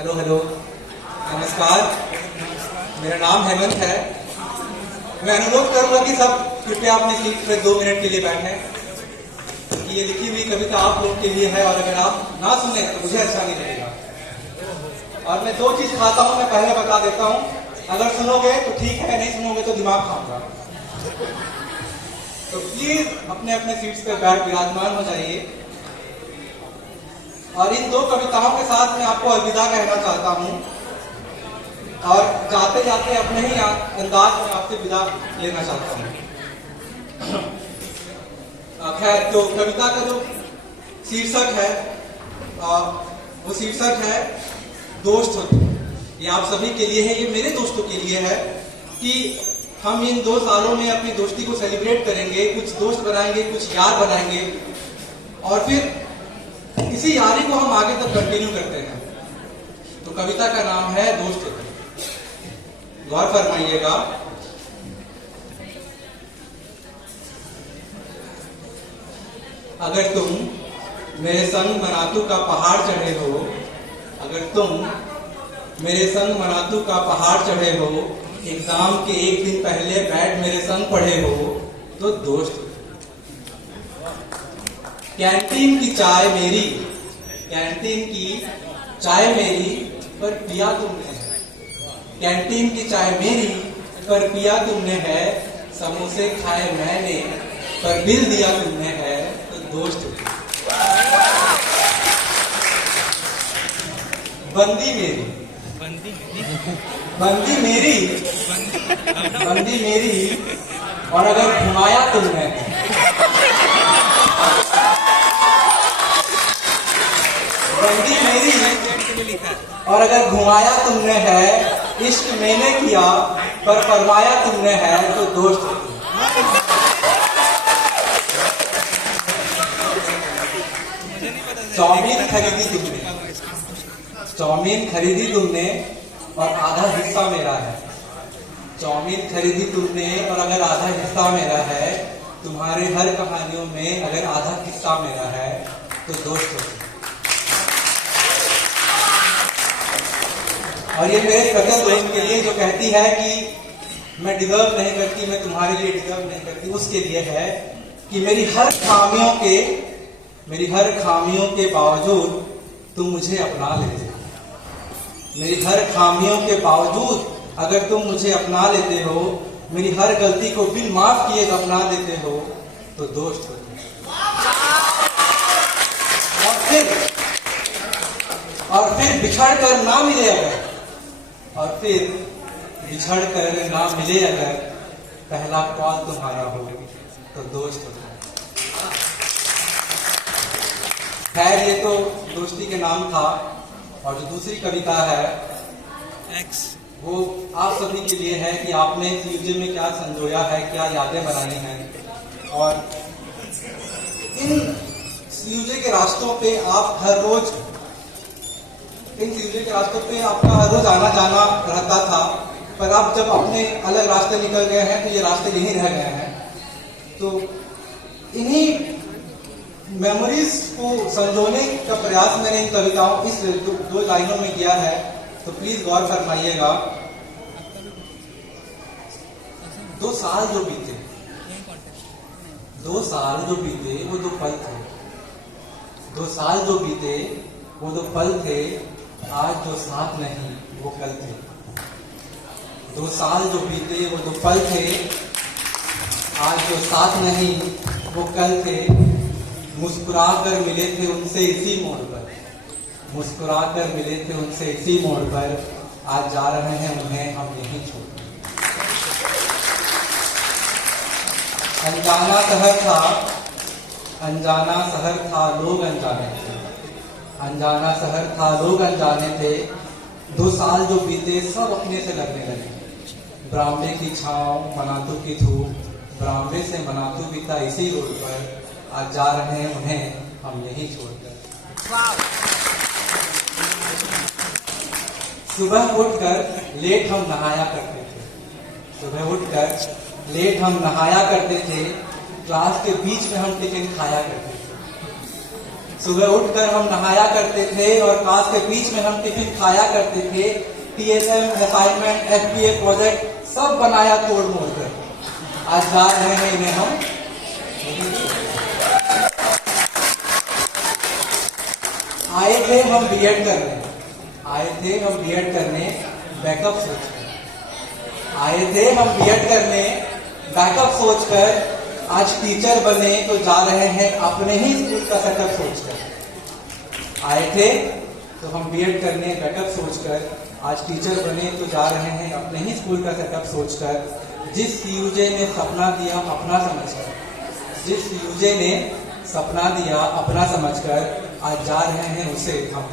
Hello hello, नमस्कार। मेरा नाम हेमंत है। मैं अनुरोध करूंगा कि सब कृपया अपनी सीट पर 2 मिनट के लिए बैठें, क्योंकि ये लिखी हुई कविता आप लोग के लिए है और अगर आप ना सुने तो मुझे अच्छा नहीं लगेगा। और मैं 2 चीज खाता हूं, मैं पहले बता देता हूं। अगर सुनोगे तो ठीक है, नहीं सुनोगे तो दिमाग खाऊंगा। तो प्लीज अपने अपने सीट्स पर बैठ विराजमान हो जाइए। और इन 2 कविताओं के साथ मैं आपको अलविदा कहना चाहता हूं और जाते जाते अपने ही अंदाज में आपसे विदा लेना चाहता हूं। खैर, तो कविता का जो शीर्षक है वो शीर्षक है दोस्त। ये आप सभी के लिए है, ये मेरे दोस्तों के लिए है कि हम इन 2 सालों में अपनी दोस्ती को सेलिब्रेट करेंगे, कुछ दोस्त बनाएंगे, कुछ यार बनाएंगे और फिर इसी यारी को हम आगे तक कंटिन्यू करते हैं। तो कविता का नाम है दोस्त। गौर फरमाइएगा। अगर तुम मेरे संग मनातू का पहाड़ चढ़े हो, अगर तुम मेरे संग मनातू का पहाड़ चढ़े हो, एग्जाम के एक दिन पहले बैठ मेरे संग पढ़े हो, तो दोस्त। कैंटीन की चाय मेरी, कैंटीन की चाय मेरी पर पिया तुमने है। कैंटीन की चाय मेरी पर पिया तुमने है। समोसे खाए मैंने पर बिल दिया तुमने है, तो दोस्त। बंदी मेरी, बंदी मेरी, बंदी मेरी और अगर घुमाया तुमने, बंदी मेरी और अगर घुमाया तुमने है। इश्क मैंने किया पर फरमाया तुमने है, तो दोस्त। चाउमीन खरीदी तुमने, चाउमीन खरीदी तुमने और आधा हिस्सा मेरा है। चाउमीन खरीदी तुमने और अगर आधा हिस्सा मेरा है, तुम्हारे हर कहानियों में अगर आधा हिस्सा मेरा है, तो दोस्त। और ये मेरे कजन दोस्त के लिए जो कहती है कि मैं डिजर्व नहीं करती, मैं तुम्हारे लिए डिजर्व नहीं करती, उसके लिए है कि मेरी हर खामियों के बावजूद तुम मुझे अपना लेते हो। मेरी हर खामियों के बावजूद अगर तुम मुझे अपना लेते हो, मेरी हर गलती को बिन माफ किए अपना देते हो, तो दोस्त हो। और फिर बिछड़ कर ना मिले अगर, और फिर बिछड़ कर ना मिले अगर पहला कॉल तुम्हारा हो, तो दोस्त हो। खैर, ये तो दोस्ती के नाम था। और जो दूसरी कविता है वो आप सभी के लिए है कि आपने सीयूजे में क्या संजोया है, क्या यादें बनाई हैं। और इन सीयूजे के रास्तों पे आप हर रोज, इन सीयूजे के रास्तों पे आपका हर रोज आना जाना रहता था, पर आप जब अपने अलग रास्ते निकल गए हैं तो ये रास्ते यहीं रह गए हैं। तो इन्हीं मेमोरीज को संजोने का प्रयास मैंने इन कविताओं, इस 2 लाइनों में किया है। तो प्लीज गौर फरमाइएगा। 2 साल जो बीते, 2 साल जो बीते वो 2 पल थे। 2 साल जो बीते वो 2 पल थे, आज जो साथ नहीं वो कल थे। 2 साल जो बीते वो 2 पल थे, आज जो साथ नहीं वो कल थे। मुस्कुरा कर मिले थे उनसे इसी मोड़ पर, मुस्कुरा कर मिले थे उनसे इसी मोड़ पर, आज जा रहे हैं उन्हें हम यहीं छोड़। अनजाना शहर था, अनजाना शहर था, लोग अनजाने थे। अनजाना शहर था, लोग अनजाने थे। 2 साल जो बीते सब अपने से लगने लगे। बरामदे की छांव, मनातू की धूप, बरामदे से मनातू बीता इसी रोड पर, आज जा रहे हैं उन्हें हम यहीं छोड़कर। सुबह उठकर लेट हम नहाया करते थे, सुबह उठकर लेट हम नहाया करते थे। क्लास के बीच में हम टिफिन खाया करते थे। सुबह उठकर हम नहाया करते थे और क्लास के बीच में हम टिफिन खाया करते थे। TSM असाइनमेंट, FBA प्रोजेक्ट सब बनाया तोड़ मोड़ कर। आज जा रहे हैं इन्हें हम आए थे हम बीएड करने, बैकअप सोचकर आए थे हम बीएड करने, बैकअप सोचकर आज टीचर बने तो जा रहे हैं अपने ही स्कूल का सेटअप सोचकर। आए थे तो हम बीएड करने, बैकअप सोचकर आज टीचर बने तो जा रहे हैं अपने ही स्कूल का सेटअप सोचकर। जिस CUJ ने सपना दिया अपना समझकर, आज जा रहे हैं उसे हम